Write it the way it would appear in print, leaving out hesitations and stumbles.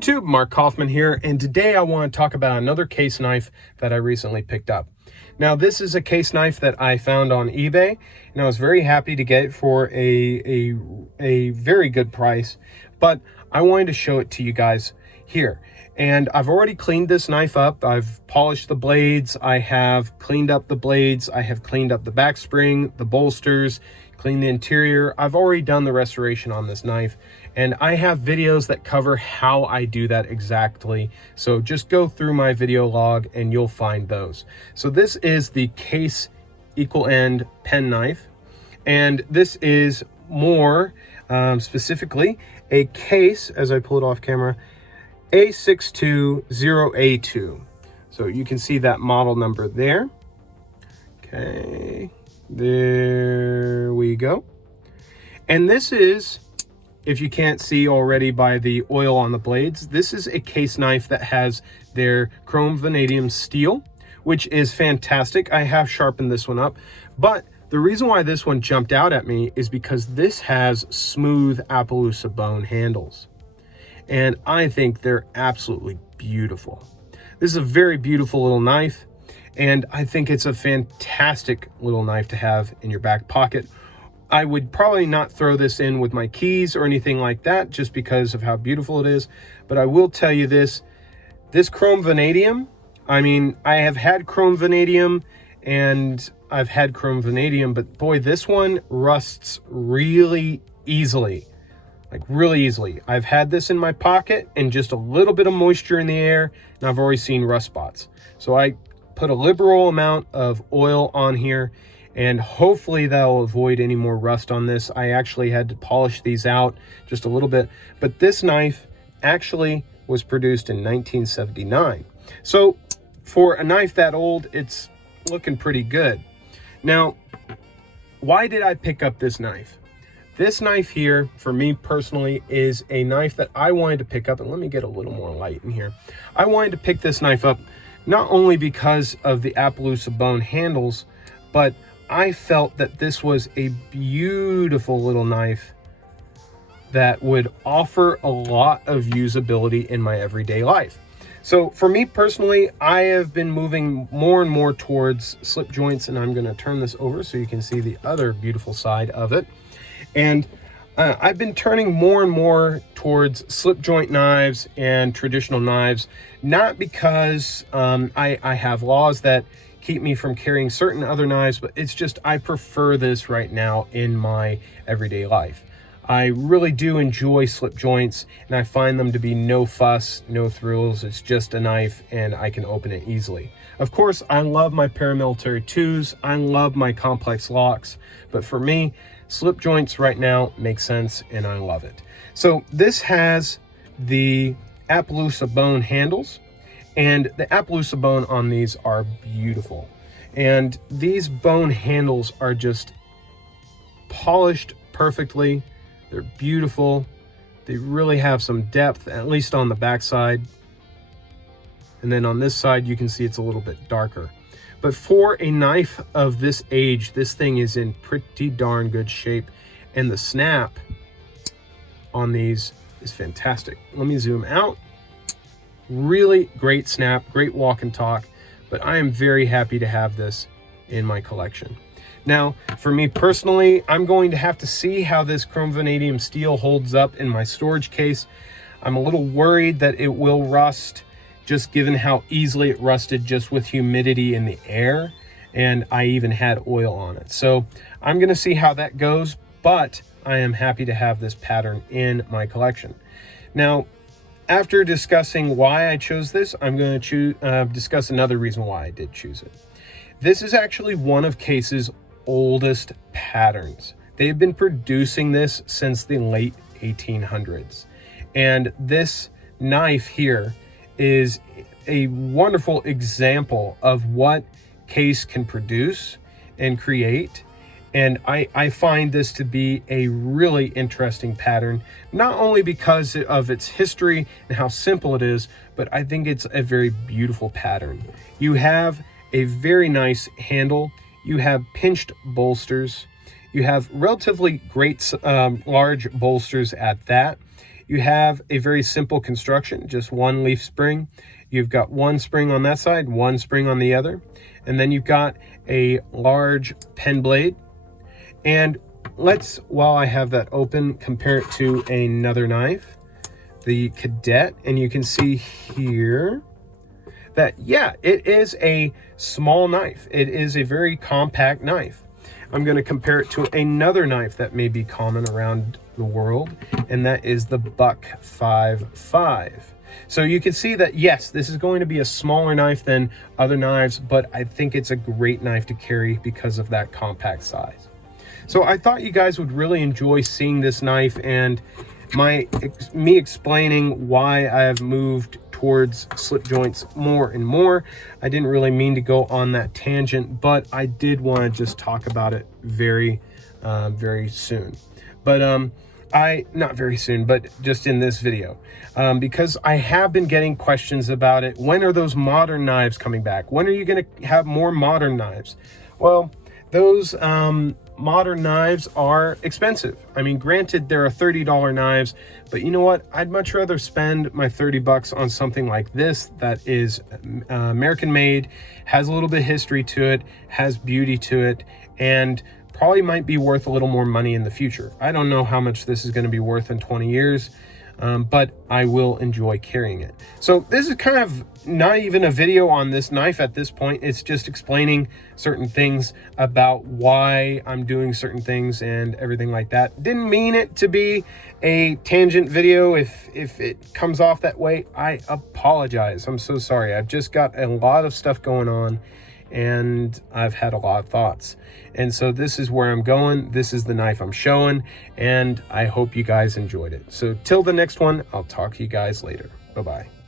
YouTube, Mark Kaufman here, and today I want to talk about another case knife that I recently picked up. Now, this is a case knife that I found on eBay, and I was very happy to get it for a very good price, but I wanted to show it to you guys here. And I've already cleaned this knife up. I've polished the blades, I have cleaned up the blades, I have cleaned up the back spring, the bolsters, cleaned the interior. I've already done the restoration on this knife, and I have videos that cover how I do that exactly. So just go through my video log and you'll find those. So this is the case equal end pen knife, and this is more specifically a case, as I pull it off camera, A62042. So you can see that model number there. Okay, there we go. And this is, if you can't see already by the oil on the blades, this is a case knife that has their chrome vanadium steel, which is fantastic. I have sharpened this one up, but the reason why this one jumped out at me is because this has smooth Appaloosa bone handles, and I think they're absolutely beautiful. This is a very beautiful little knife, and I think it's a fantastic little knife to have in your back pocket. I would probably not throw this in with my keys or anything like that just because of how beautiful it is, but I will tell you this chrome vanadium, I mean, I have had chrome vanadium and I've had chrome vanadium, but boy, this one rusts really easily. Like really easily. I've had this in my pocket and just a little bit of moisture in the air, and I've already seen rust spots. So I put a liberal amount of oil on here, and hopefully that'll avoid any more rust on this. I actually had to polish these out just a little bit, but this knife actually was produced in 1979. So for a knife that old, it's looking pretty good. Now, why did I pick up this knife? This knife here, for me personally, is a knife that I wanted to pick up, and let me get a little more light in here. I wanted to pick this knife up not only because of the Appaloosa bone handles, but I felt that this was a beautiful little knife that would offer a lot of usability in my everyday life. So for me personally, I have been moving more and more towards slip joints, and I'm going to turn this over so you can see the other beautiful side of it. And I've been turning more and more towards slip joint knives and traditional knives, not because I have laws that keep me from carrying certain other knives, but it's just I prefer this right now in my everyday life. I really do enjoy slip joints, and I find them to be no fuss, no thrills. It's just a knife and I can open it easily. Of course, I love my paramilitary 2s. I love my complex locks, but for me, slip joints right now make sense and I love it. So this has the Appaloosa bone handles, and the Appaloosa bone on these are beautiful. And these bone handles are just polished perfectly. They're beautiful. They really have some depth, at least on the back side. And then on this side, you can see it's a little bit darker. But for a knife of this age, this thing is in pretty darn good shape. And the snap on these is fantastic. Let me zoom out. Really great snap, great walk and talk. But I am very happy to have this in my collection. Now, for me personally, I'm going to have to see how this chrome vanadium steel holds up in my storage case. I'm a little worried that it will rust, just given how easily it rusted just with humidity in the air, and I even had oil on it. So I'm going to see how that goes, but I am happy to have this pattern in my collection. Now, after discussing why I chose this, I'm going to discuss another reason why I did choose it. This is actually one of Case's oldest patterns. They've been producing this since the late 1800s. And this knife here is a wonderful example of what Case can produce and create. And I find this to be a really interesting pattern, not only because of its history and how simple it is, but I think it's a very beautiful pattern. You have a very nice handle. You have pinched bolsters. You have relatively great large bolsters at that. you have a very simple construction, just one leaf spring. You've got one spring on that side, one spring on the other, and then you've got a large pen blade. And let's, while I have that open, compare it to another knife, the Cadet, and you can see here that, yeah, it is a small knife. It is a very compact knife. I'm going to compare it to another knife that may be common around the world, and that is the Buck 5.5. So you can see that, yes, this is going to be a smaller knife than other knives, but I think it's a great knife to carry because of that compact size. So I thought you guys would really enjoy seeing this knife and me explaining why I've moved towards slip joints more and more. I didn't really mean to go on that tangent, but I did want to just talk about it very soon. But not very soon, but just in this video, because I have been getting questions about it. When are those modern knives coming back? When are you going to have more modern knives? Well, those modern knives are expensive. I mean, granted, there are $30 knives, but you know what? I'd much rather spend my 30 bucks on something like this that is American made, has a little bit of history to it, has beauty to it, and probably might be worth a little more money in the future. I don't know how much this is going to be worth in 20 years, but I will enjoy carrying it. So this is kind of not even a video on this knife at this point. It's just explaining certain things about why I'm doing certain things and everything like that. Didn't mean it to be a tangent video. If it comes off that way, I apologize. I'm so sorry. I've just got a lot of stuff going on, and I've had a lot of thoughts. And so this is where I'm going. This is the knife I'm showing, and I hope you guys enjoyed it. So till the next one, I'll talk to you guys later. Bye-bye.